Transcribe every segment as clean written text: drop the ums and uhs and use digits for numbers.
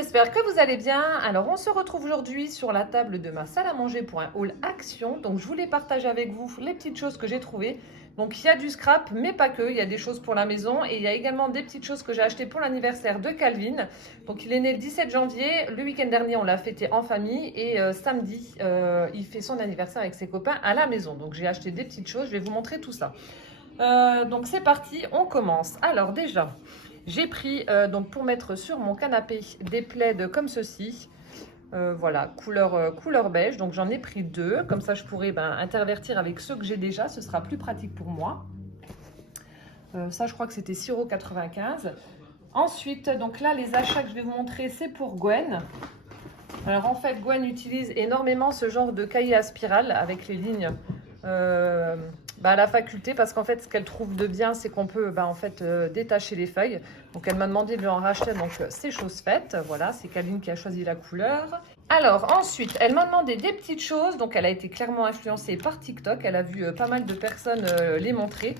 j'espère que vous allez bien. Alors, on se retrouve aujourd'hui sur la table de ma salle à manger pour un haul action. Donc, je voulais partager avec vous les petites choses que j'ai trouvées. Donc, il y a du scrap, mais pas que. Il y a des choses pour la maison et il y a également des petites choses que j'ai achetées pour l'anniversaire de Calvin. Donc, il est né le 17 janvier. Le week-end dernier, on l'a fêté en famille et samedi, il fait son anniversaire avec ses copains à la maison. Donc, j'ai acheté des petites choses. Je vais vous montrer tout ça. Donc, c'est parti. On commence. Alors, déjà... J'ai pris donc pour mettre sur mon canapé des plaids comme ceci. Voilà, couleur beige. Donc j'en ai pris 2. Comme ça, je pourrais intervertir avec ceux que j'ai déjà. Ce sera plus pratique pour moi. Ça, je crois que c'était 6,95 €. Ensuite, donc là, les achats que je vais vous montrer, c'est pour Gwen. Alors en fait, Gwen utilise énormément ce genre de cahier à spirale avec les lignes à la faculté, parce qu'en fait ce qu'elle trouve de bien, c'est qu'on peut détacher les feuilles. Donc elle m'a demandé de lui en racheter, donc c'est chose faite. Voilà, c'est Calvin qui a choisi la couleur. Alors ensuite, elle m'a demandé des petites choses. Donc elle a été clairement influencée par TikTok. Elle a vu pas mal de personnes les montrer.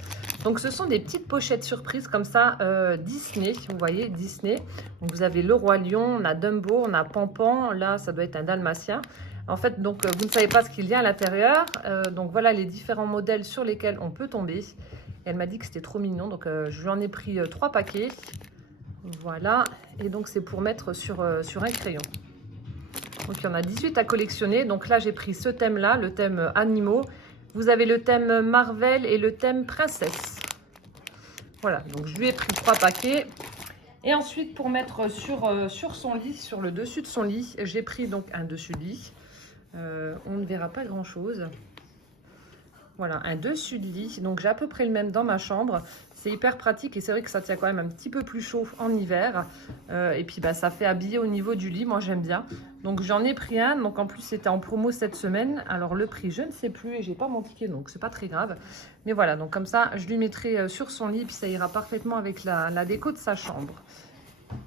Donc ce sont des petites pochettes surprises comme ça, Disney. Vous voyez, Disney. Donc vous avez le Roi Lion, on a Dumbo, on a Pampan. Là, ça doit être un dalmatien. En fait, donc, vous ne savez pas ce qu'il y a à l'intérieur. Donc, voilà les différents modèles sur lesquels on peut tomber. Elle m'a dit que c'était trop mignon. Donc, je lui en ai pris 3 paquets. Voilà. Et donc, c'est pour mettre sur un crayon. Donc, il y en a 18 à collectionner. Donc, là, j'ai pris ce thème-là, le thème animaux. Vous avez le thème Marvel et le thème princesse. Voilà. Donc, je lui ai pris 3 paquets. Et ensuite, pour mettre sur son lit, sur le dessus de son lit, j'ai pris donc un dessus de lit. On ne verra pas grand chose. Voilà, un dessus de lit. Donc j'ai à peu près le même dans ma chambre. C'est hyper pratique et c'est vrai que ça tient quand même un petit peu plus chaud en hiver. Et puis ça fait habiller au niveau du lit. Moi j'aime bien. Donc j'en ai pris un. Donc en plus c'était en promo cette semaine. Alors le prix je ne sais plus et j'ai pas mon ticket, donc c'est pas très grave. Mais voilà, donc comme ça je lui mettrai sur son lit. Puis ça ira parfaitement avec la déco de sa chambre.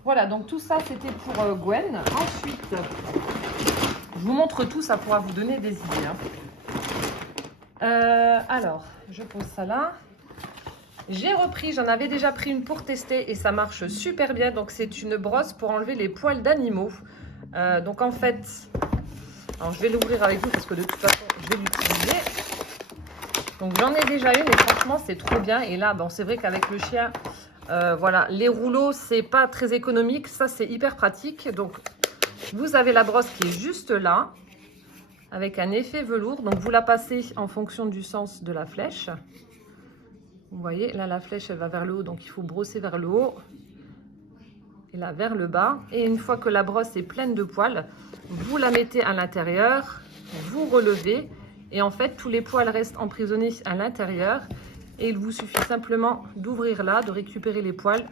Voilà, donc tout ça c'était pour Gwen. Ensuite... je vous montre tout, ça pourra vous donner des idées. Alors, je pose ça là. J'ai repris, j'en avais déjà pris une pour tester et ça marche super bien. Donc, c'est une brosse pour enlever les poils d'animaux. Donc, en fait, alors, je vais l'ouvrir avec vous parce que de toute façon, je vais l'utiliser. Donc, j'en ai déjà une et franchement, c'est trop bien. Et là, bon, c'est vrai qu'avec le chien, voilà, les rouleaux, c'est pas très économique. Ça, c'est hyper pratique. Donc, vous avez la brosse qui est juste là, avec un effet velours. Donc, vous la passez en fonction du sens de la flèche. Vous voyez, là, la flèche, elle va vers le haut. Donc, il faut brosser vers le haut. Et là, vers le bas. Et une fois que la brosse est pleine de poils, vous la mettez à l'intérieur. Vous relevez. Et en fait, tous les poils restent emprisonnés à l'intérieur. Et il vous suffit simplement d'ouvrir là, de récupérer les poils.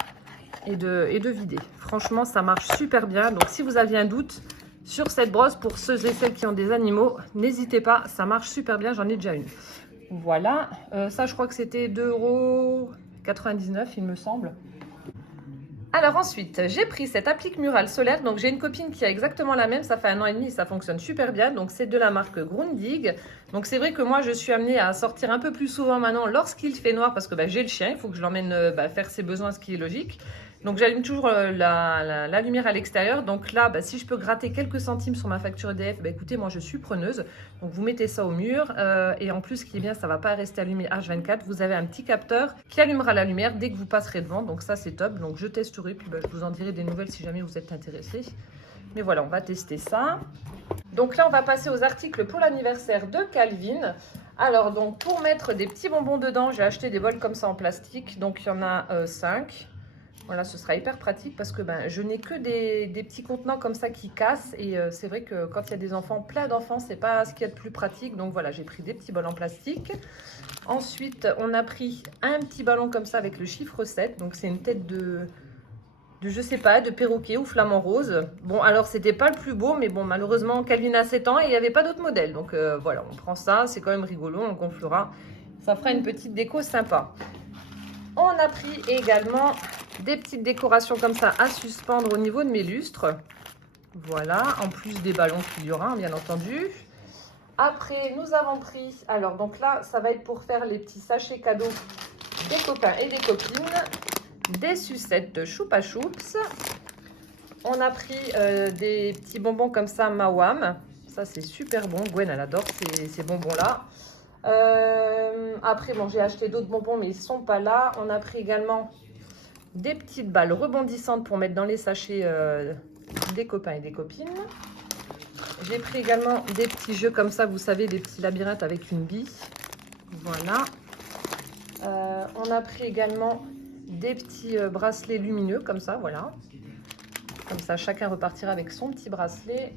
Et de vider. Franchement, ça marche super bien. Donc, si vous aviez un doute sur cette brosse, pour ceux et celles qui ont des animaux, n'hésitez pas, ça marche super bien. J'en ai déjà une. Voilà. Ça, je crois que c'était 2,99 €, il me semble. Alors ensuite, j'ai pris cette applique murale solaire. Donc, j'ai une copine qui a exactement la même. Ça fait 1 an et demi, ça fonctionne super bien. Donc, c'est de la marque Grundig. Donc, c'est vrai que moi, je suis amenée à sortir un peu plus souvent maintenant lorsqu'il fait noir parce que j'ai le chien. Il faut que je l'emmène faire ses besoins, ce qui est logique. Donc, j'allume toujours la lumière à l'extérieur. Donc là, si je peux gratter quelques centimes sur ma facture EDF, écoutez, moi, je suis preneuse. Donc, vous mettez ça au mur. Et en plus, ce qui est bien, ça ne va pas rester allumé H24. Vous avez un petit capteur qui allumera la lumière dès que vous passerez devant. Donc, ça, c'est top. Donc, je testerai. Puis, je vous en dirai des nouvelles si jamais vous êtes intéressés. Mais voilà, on va tester ça. Donc là, on va passer aux articles pour l'anniversaire de Calvin. Alors, donc, pour mettre des petits bonbons dedans, j'ai acheté des bols comme ça en plastique. Donc, il y en a 5. Voilà, ce sera hyper pratique parce que je n'ai que des petits contenants comme ça qui cassent. Et c'est vrai que quand il y a des enfants, plein d'enfants, c'est pas ce qu'il y a de plus pratique. Donc voilà, j'ai pris des petits bols en plastique. Ensuite, on a pris un petit ballon comme ça avec le chiffre 7. Donc c'est une tête de je sais pas, de perroquet ou flamant rose. Bon, alors c'était pas le plus beau, mais bon, malheureusement, Calvin a 7 ans et il n'y avait pas d'autres modèles. Donc voilà, on prend ça, c'est quand même rigolo, on gonflera. Ça fera une petite déco sympa. On a pris également des petites décorations comme ça à suspendre au niveau de mes lustres. Voilà, en plus des ballons qu'il y aura, bien entendu. Après, nous avons pris, alors donc là, ça va être pour faire les petits sachets cadeaux des copains et des copines. Des sucettes Choupa Choups. On a pris des petits bonbons comme ça, Mawam. Ça, c'est super bon. Gwen, elle adore ces bonbons-là. Après, bon, j'ai acheté d'autres bonbons, mais ils ne sont pas là. On a pris également des petites balles rebondissantes pour mettre dans les sachets des copains et des copines. J'ai pris également des petits jeux comme ça, vous savez, des petits labyrinthes avec une bille. Voilà. On a pris également des petits bracelets lumineux comme ça, voilà. Comme ça, chacun repartira avec son petit bracelet.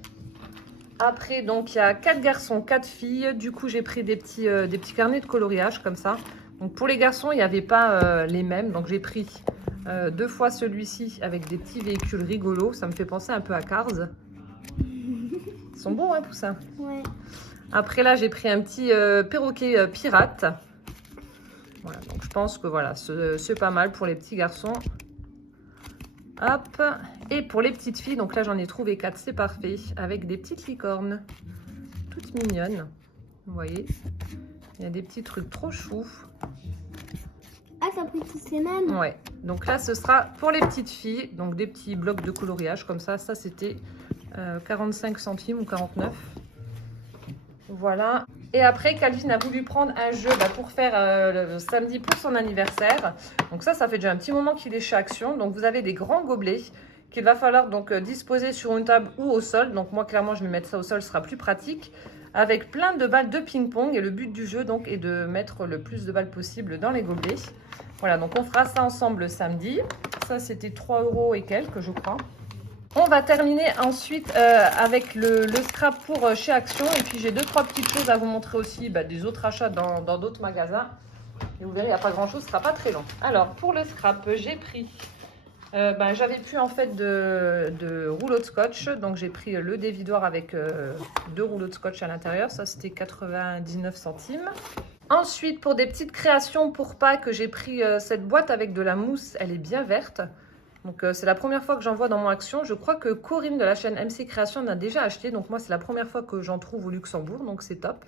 Après, donc, il y a 4 garçons, 4 filles. Du coup, j'ai pris des petits carnets de coloriage comme ça. Donc, pour les garçons, il n'y avait pas les mêmes. Donc, j'ai pris 2 fois celui-ci avec des petits véhicules rigolos. Ça me fait penser un peu à Cars. Ils sont beaux, hein, poussins? Ouais. Après, là, j'ai pris un petit perroquet pirate. Voilà, donc je pense que voilà, c'est pas mal pour les petits garçons. Hop. Et pour les petites filles, donc là j'en ai trouvé 4, c'est parfait. Avec des petites licornes. Toutes mignonnes. Vous voyez. Il y a des petits trucs trop choux. Ah, t'as pris toutes ces mêmes? Ouais. Donc là ce sera pour les petites filles. Donc des petits blocs de coloriage comme ça. Ça c'était 45 centimes ou 49. Voilà. Et après, Calvin a voulu prendre un jeu pour faire le samedi pour son anniversaire. Donc ça fait déjà un petit moment qu'il est chez Action. Donc vous avez des grands gobelets qu'il va falloir donc disposer sur une table ou au sol. Donc moi, clairement, je vais mettre ça au sol, ce sera plus pratique. Avec plein de balles de ping-pong. Et le but du jeu, donc, est de mettre le plus de balles possible dans les gobelets. Voilà, donc on fera ça ensemble samedi. Ça, c'était 3 € et quelques, je crois. On va terminer ensuite avec le scrap pour chez Action. Et puis j'ai 2-3 petites choses à vous montrer aussi, des autres achats dans d'autres magasins. Et vous verrez, il n'y a pas grand chose, ce ne sera pas très long. Alors pour le scrap, j'ai pris, j'avais plus en fait de rouleau de scotch. Donc j'ai pris le dévidoir avec 2 rouleaux de scotch à l'intérieur. Ça c'était 99 centimes. Ensuite pour des petites créations pour Pâques, j'ai pris cette boîte avec de la mousse. Elle est bien verte. Donc c'est la première fois que j'en vois dans mon Action. Je crois que Corinne de la chaîne MC Création en a déjà acheté. Donc moi c'est la première fois que j'en trouve au Luxembourg. Donc c'est top.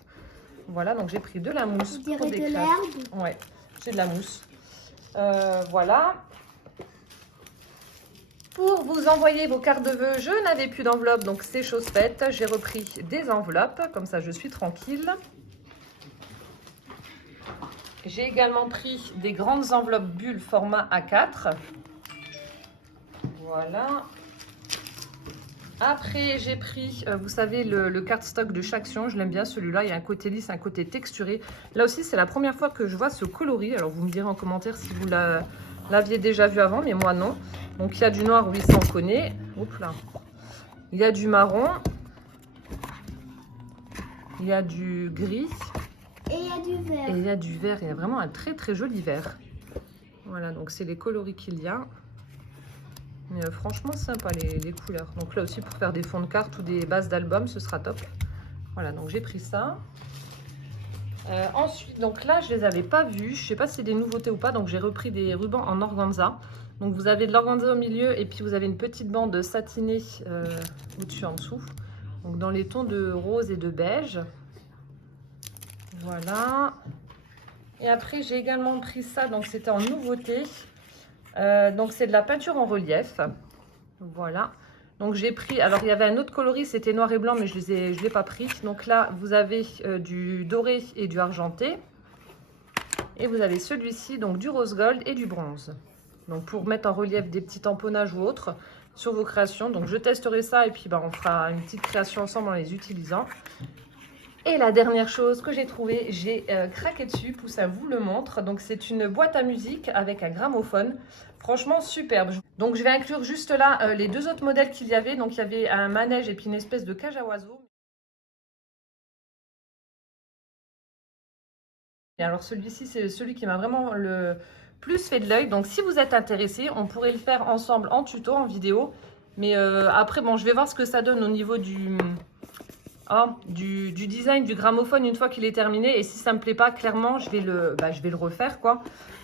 Voilà, donc j'ai pris de la mousse. On dirait de l'herbe. Ouais, j'ai de la mousse. Voilà. Pour vous envoyer vos cartes de vœux, je n'avais plus d'enveloppe. Donc c'est chose faite. J'ai repris des enveloppes. Comme ça je suis tranquille. J'ai également pris des grandes enveloppes bulles format A4. Voilà. Après, j'ai pris, vous savez, le cardstock de Chaction. Je l'aime bien celui-là. Il y a un côté lisse, un côté texturé. Là aussi, c'est la première fois que je vois ce coloris. Alors, vous me direz en commentaire si vous l'aviez déjà vu avant, mais moi, non. Donc, il y a du noir, oui, ça, on connaît. Oups là. Il y a du marron. Il y a du gris. Et il y a du vert. Et il y a du vert. Il y a vraiment un très, très joli vert. Voilà, donc c'est les coloris qu'il y a. Mais franchement sympa les couleurs. Donc là aussi pour faire des fonds de cartes ou des bases d'album, ce sera top. Voilà, donc j'ai pris ça. Ensuite, donc là je les avais pas vus. Je sais pas si c'est des nouveautés ou pas. Donc j'ai repris des rubans en organza. Donc vous avez de l'organza au milieu et puis vous avez une petite bande satinée au-dessus en dessous. Donc dans les tons de rose et de beige. Voilà. Et après j'ai également pris ça. Donc c'était en nouveauté. Donc c'est de la peinture en relief. Voilà. Donc j'ai pris, alors il y avait un autre coloris, c'était noir et blanc, mais je l'ai pas pris. Donc là vous avez du doré et du argenté. Et vous avez celui-ci, donc du rose gold et du bronze. Donc pour mettre en relief des petits tamponnages ou autres sur vos créations. Donc je testerai ça et puis on fera une petite création ensemble en les utilisant. Et la dernière chose que j'ai trouvée, j'ai craqué dessus, Poussin vous le montre. Donc c'est une boîte à musique avec un gramophone. Franchement superbe. Donc je vais inclure juste là les 2 autres modèles qu'il y avait. Donc il y avait un manège et puis une espèce de cage à oiseaux. Et alors celui-ci, c'est celui qui m'a vraiment le plus fait de l'œil. Donc si vous êtes intéressé, on pourrait le faire ensemble en tuto, en vidéo. Mais après, bon, je vais voir ce que ça donne au niveau du design du gramophone une fois qu'il est terminé. Et si ça me plaît pas, clairement, je vais le refaire quoi,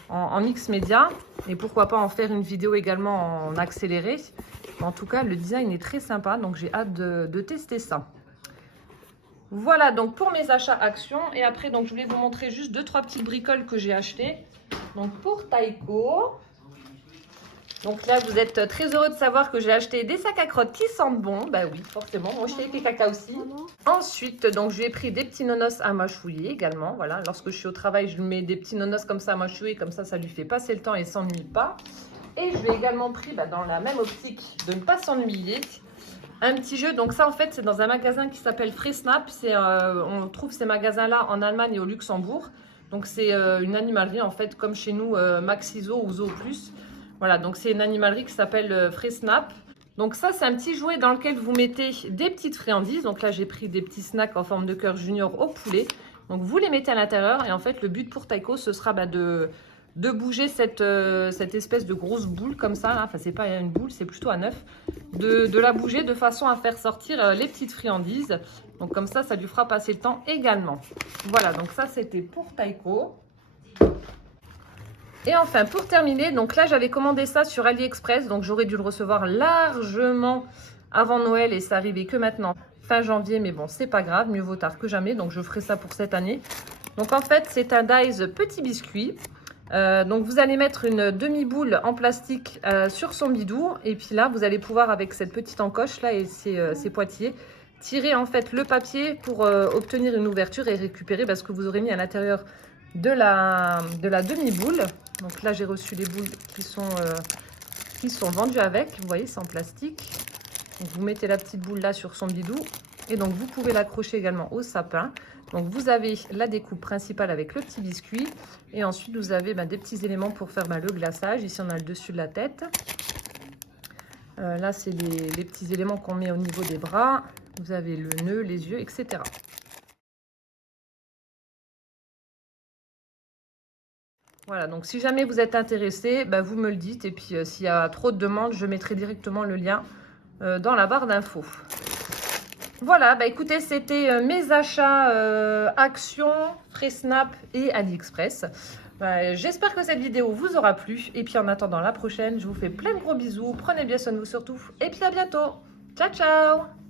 en mix média. Et pourquoi pas en faire une vidéo également en accéléré. En tout cas, le design est très sympa. Donc j'ai hâte de tester ça. Voilà donc pour mes achats Action. Et après, donc, je voulais vous montrer juste 2-3 petites bricoles que j'ai achetées. Donc pour Taiko, Donc là, vous êtes très heureux de savoir que j'ai acheté des sacs à crottes qui sentent bon. Bah oui, forcément, moi je fais caca aussi. Ensuite, donc je lui ai pris des petits nonos à mâchouiller également. Voilà, lorsque je suis au travail, je lui mets des petits nonos comme ça à mâchouiller, comme ça lui fait passer le temps et s'ennuie pas. Et je lui ai également pris, dans la même optique de ne pas s'ennuyer, un petit jeu. Donc ça, en fait, c'est dans un magasin qui s'appelle Fressnapf. On trouve ces magasins-là en Allemagne et au Luxembourg. Donc c'est une animalerie, en fait, comme chez nous, Maxiso ou Zoo Plus. Voilà, donc c'est une animalerie qui s'appelle Fressnapf. Donc ça, c'est un petit jouet dans lequel vous mettez des petites friandises. Donc là, j'ai pris des petits snacks en forme de cœur junior au poulet. Donc vous les mettez à l'intérieur. Et en fait, le but pour Taiko, ce sera de bouger cette espèce de grosse boule comme ça. Là. Enfin, c'est pas une boule, c'est plutôt un œuf. De la bouger de façon à faire sortir les petites friandises. Donc comme ça lui fera passer le temps également. Voilà, donc ça, c'était pour Taiko. Et enfin, pour terminer, donc là, j'avais commandé ça sur AliExpress. Donc, j'aurais dû le recevoir largement avant Noël et ça arrivait que maintenant, fin janvier. Mais bon, c'est pas grave, mieux vaut tard que jamais. Donc, je ferai ça pour cette année. Donc, en fait, c'est un Daïs petit biscuit. Donc, vous allez mettre une demi-boule en plastique sur son bidou. Et puis là, vous allez pouvoir, avec cette petite encoche là et ces poitiers, tirer en fait le papier pour obtenir une ouverture et récupérer ce que vous aurez mis à l'intérieur de la demi-boule. Donc là, j'ai reçu les boules qui sont vendues avec. Vous voyez, c'est en plastique. Donc, vous mettez la petite boule là sur son bidou. Et donc, vous pouvez l'accrocher également au sapin. Donc, vous avez la découpe principale avec le petit biscuit. Et ensuite, vous avez des petits éléments pour faire le glaçage. Ici, on a le dessus de la tête. Là, c'est les petits éléments qu'on met au niveau des bras. Vous avez le nœud, les yeux, etc. Voilà, donc si jamais vous êtes intéressé, vous me le dites. Et puis, s'il y a trop de demandes, je mettrai directement le lien dans la barre d'infos. Voilà, écoutez, c'était mes achats Action, Fressnapf et AliExpress. J'espère que cette vidéo vous aura plu. Et puis, en attendant la prochaine, je vous fais plein de gros bisous. Prenez bien soin de vous surtout. Et puis, à bientôt. Ciao, ciao!